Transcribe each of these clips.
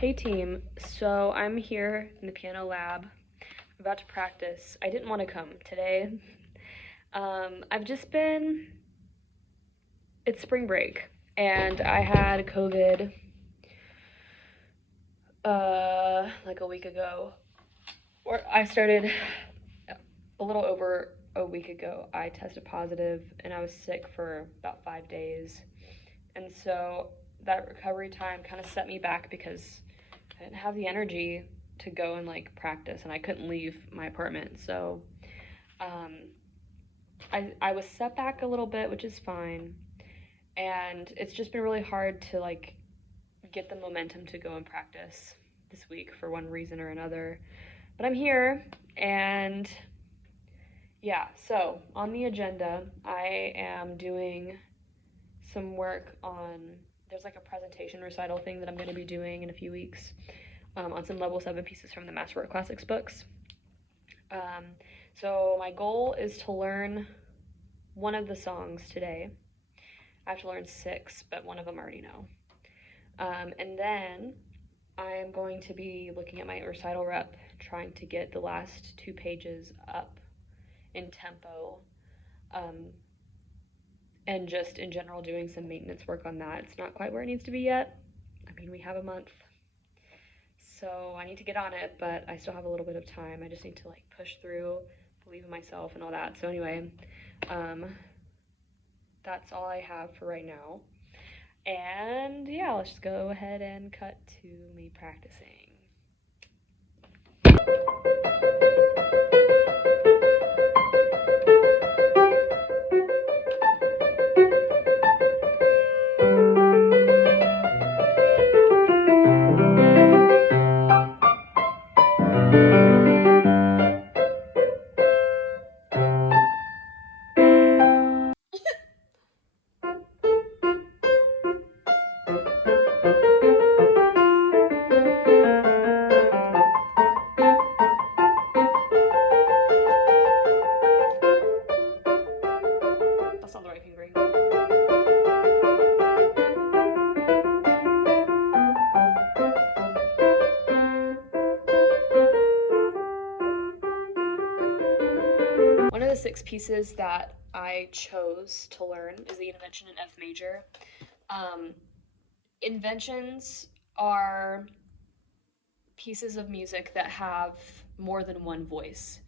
Hey team, so I'm here in the piano lab, about to practice. I didn't want to come today. It's spring break, and I had COVID, like a week ago. Or I started a little over a week ago. I tested positive, and I was sick for about 5 days. And so that recovery time kind of set me back because I didn't have the energy to go and like practice, and I couldn't leave my apartment. So I was set back a little bit, which is fine. And it's just been really hard to like get the momentum to go and practice this week for one reason or another. But I'm here, and yeah, so on the agenda, I am doing some work on, there's like a presentation recital thing that I'm going to be doing in a few weeks on some level 7 pieces from the Masterwork Classics books. So my goal is to learn one of the songs today. I have to learn 6, but one of them I already know. And then I'm going to be looking at my recital rep, trying to get the last 2 pages up in tempo, and just in general doing some maintenance work on that. It's not quite where it needs to be yet. I mean, we have a month, so I need to get on it, but I still have a little bit of time. I just need to like push through, believe in myself and all that. So anyway, that's all I have for right now. And yeah, let's just go ahead and cut to me practicing. That's not the right fingering. One of the 6 pieces that I chose to learn is the Invention in F major. Inventions are pieces of music that have more than one voice.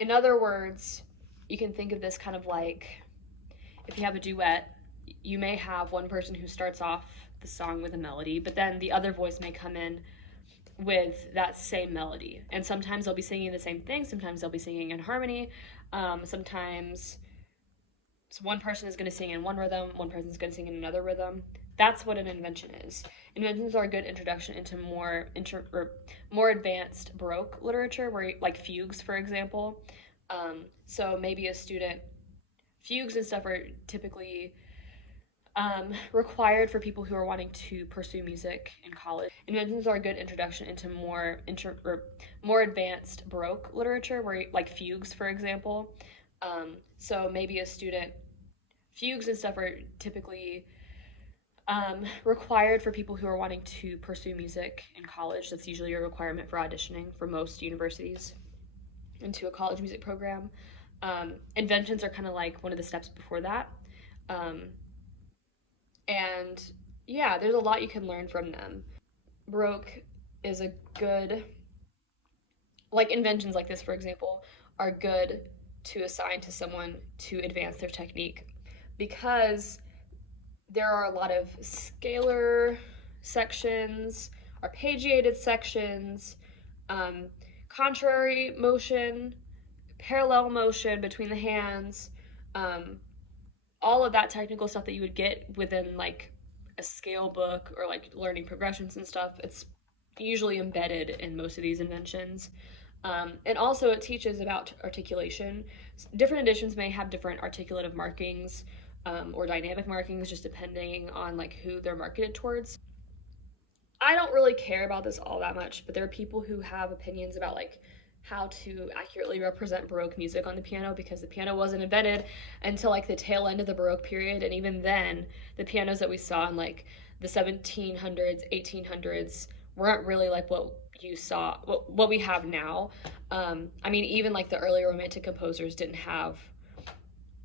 In other words, you can think of this kind of like if you have a duet, you may have one person who starts off the song with a melody, but then the other voice may come in with that same melody. And sometimes they'll be singing the same thing, sometimes they'll be singing in harmony, sometimes one person is going to sing in one rhythm, one person is going to sing in another rhythm. That's what an invention is. Inventions are a good introduction into more advanced Baroque literature, where like fugues, for example. So maybe a student, fugues and stuff are typically required for people who are wanting to pursue music in college. Inventions are a good introduction into more advanced Baroque literature, where like fugues, for example. So maybe a student, fugues and stuff are typically required for people who are wanting to pursue music in college. That's usually a requirement for auditioning for most universities into a college music program. Inventions are kind of like one of the steps before that. And yeah, there's a lot you can learn from them. Baroque is a good, like inventions like this, for example, are good to assign to someone to advance their technique, because there are a lot of scalar sections, arpeggiated sections, contrary motion, parallel motion between the hands, all of that technical stuff that you would get within like a scale book or like learning progressions and stuff. It's usually embedded in most of these inventions. And also it teaches about articulation. Different editions may have different articulative markings or dynamic markings, just depending on like who they're marketed towards. I don't really care about this all that much, but there are people who have opinions about like how to accurately represent Baroque music on the piano, because the piano wasn't invented until like the tail end of the Baroque period, and even then the pianos that we saw in like the 1700s, 1800s weren't really like what you saw, what we have now. I mean, even like the early romantic composers didn't have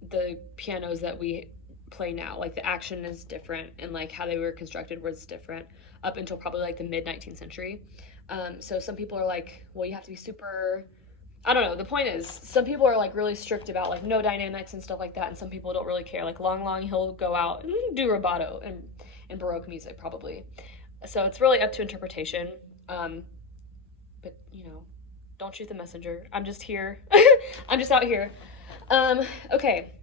the pianos that we play now. Like the action is different, and like how they were constructed was different up until probably like the mid 19th century. So some people are like, well, you have to be super, I don't know. The point is, some people are like really strict about like no dynamics and stuff like that, and some people don't really care. Like Long he'll go out and do rubato and Baroque music probably. So it's really up to interpretation. But you know, don't shoot the messenger. I'm just here. I'm just out here. Okay.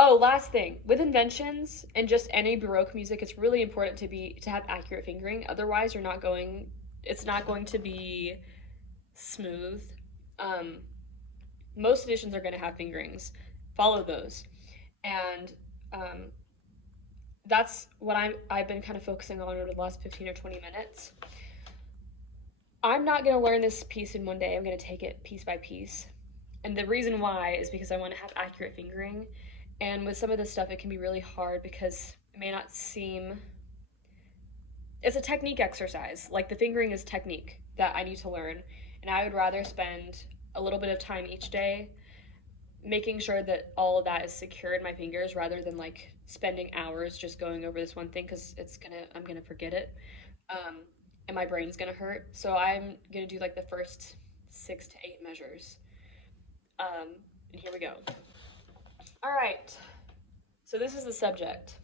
Oh, last thing. With inventions and just any Baroque music, it's really important to have accurate fingering. Otherwise, it's not going to be smooth. Um, Most editions are going to have fingerings. Follow those. And that's what I've been kind of focusing on over the last 15 or 20 minutes. I'm not going to learn this piece in one day. I'm going to take it piece by piece. And the reason why is because I want to have accurate fingering. And with some of this stuff, it can be really hard because it may not seem... It's a technique exercise. Like the fingering is technique that I need to learn. And I would rather spend a little bit of time each day making sure that all of that is secure in my fingers rather than like spending hours just going over this one thing because I'm gonna forget it. And my brain's gonna hurt. So I'm gonna do like the first 6 to 8 measures. And here we go. All right. So this is the subject.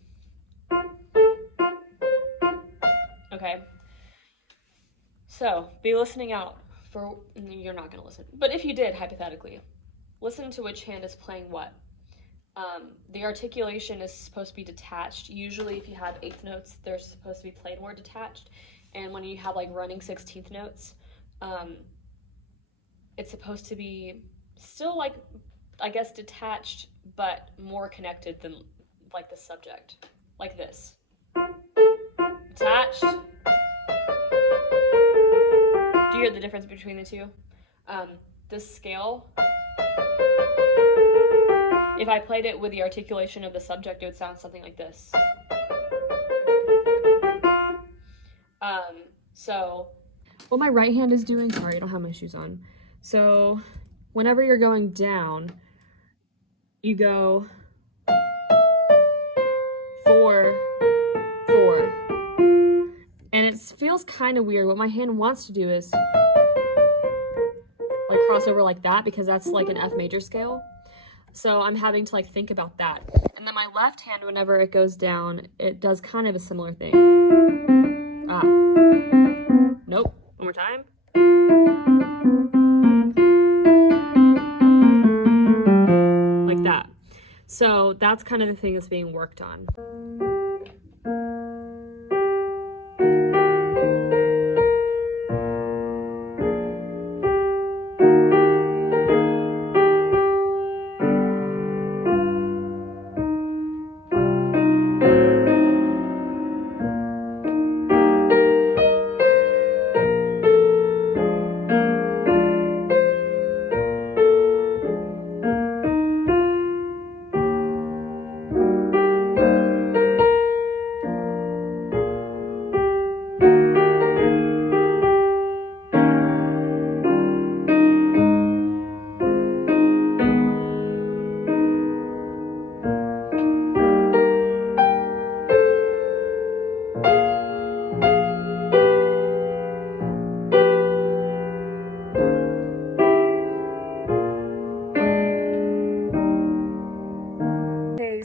Okay. So be listening out for, you're not gonna listen, but if you did, hypothetically, listen to which hand is playing what. The articulation is supposed to be detached. Usually if you have 8th notes, they're supposed to be played more detached. And when you have like running 16th notes, it's supposed to be still like, I guess, detached, but more connected than like the subject. Like this. Detached. Do you hear the difference between the two? This scale, if I played it with the articulation of the subject, it would sound something like this. So what my right hand is doing, sorry, I don't have my shoes on. So whenever you're going down, you go 4, 4. And it feels kind of weird. What my hand wants to do is like cross over like that because that's like an F major scale. So I'm having to like think about that. And then my left hand, whenever it goes down, it does kind of a similar thing. Nope. One more time. Like that. So that's kind of the thing that's being worked on.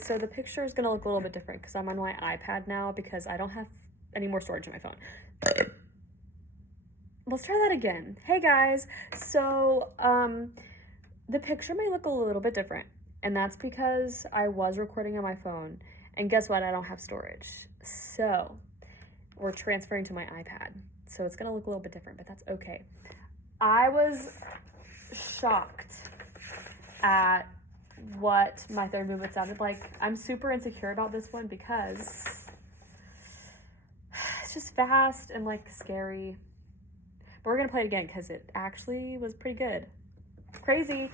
So the picture is gonna look a little bit different because I'm on my iPad now because I don't have any more storage on my phone. Let's try that again. Hey guys, so the picture may look a little bit different, and that's because I was recording on my phone, and guess what? I don't have storage. So we're transferring to my iPad. So it's gonna look a little bit different, but that's okay. I was shocked at what my third movement sounded like. I'm super insecure about this one because it's just fast and like scary. But we're gonna play it again because it actually was pretty good. Crazy.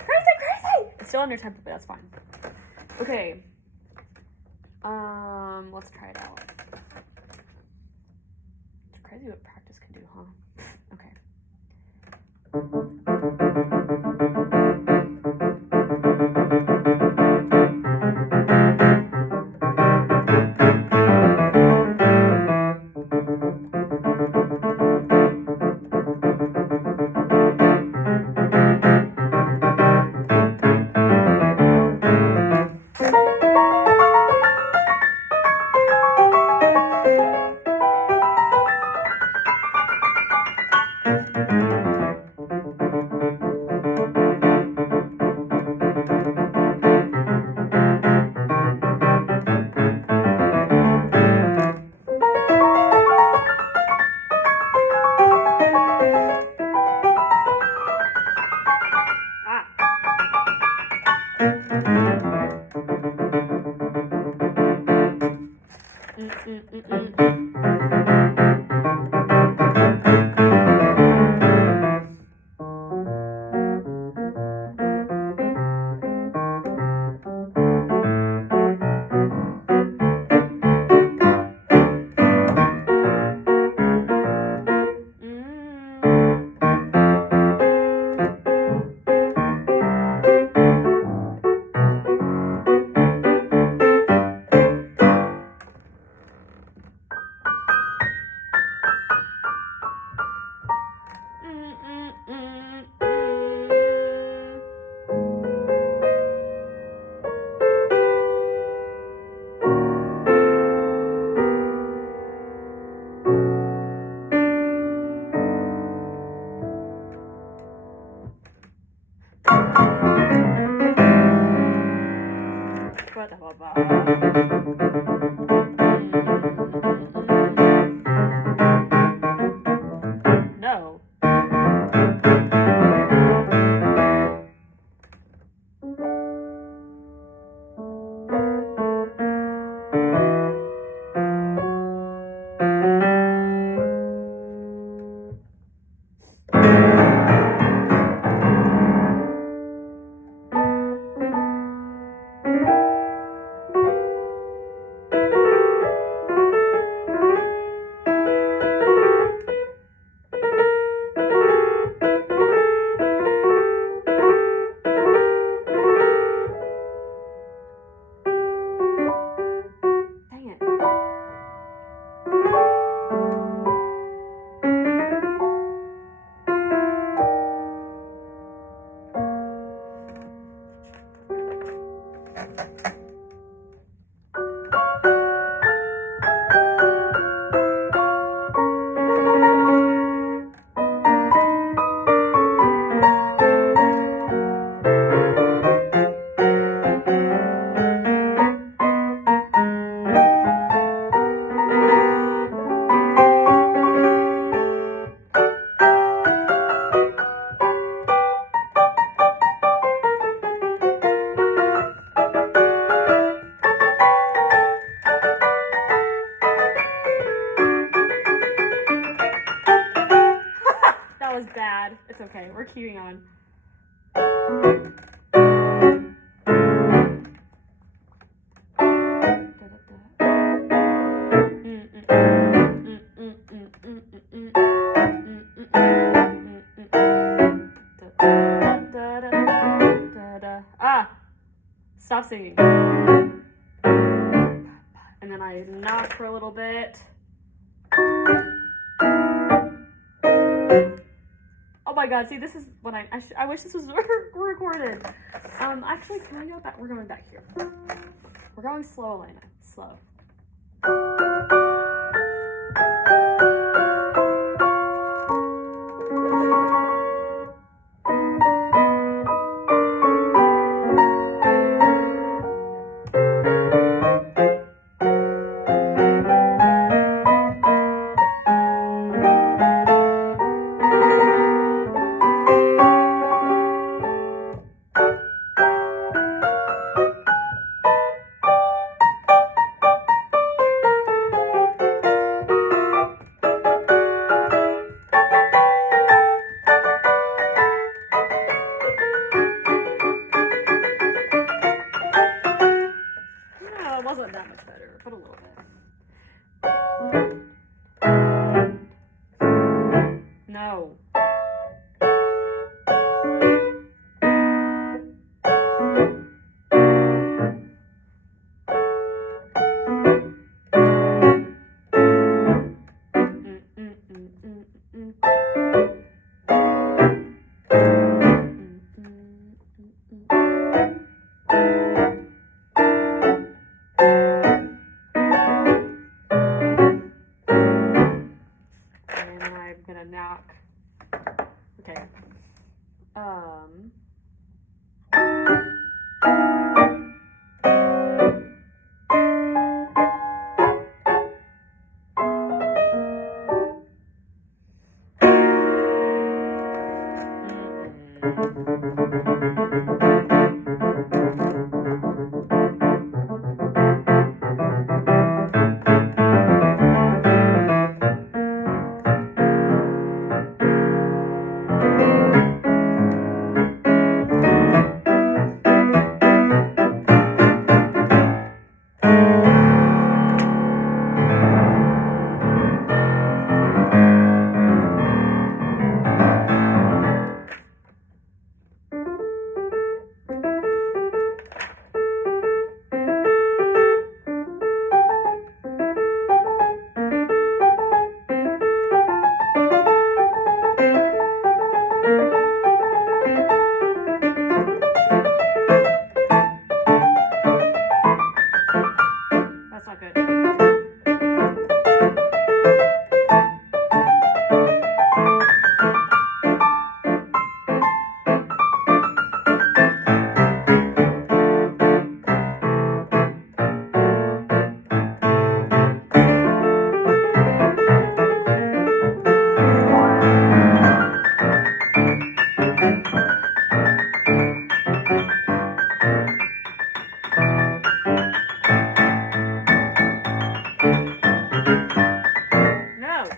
It's still under tempo, but that's fine. Okay. Let's try it out. It's crazy what practice can do, huh? Okay. No. That was bad. It's okay. We're keeping on. Ah! Stop singing. And then I knock for a little bit. Oh my god, see, this is what I wish this was recorded. Actually, can we go back? We're going back here. We're going slow, Elena. Slow. then I'm gonna knock. Okay. That's not good. No.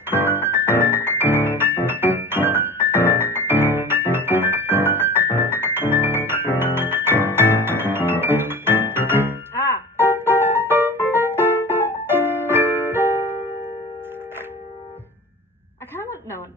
Ah. I kind of want no one.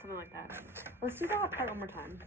Something like that. Let's do that part one more time.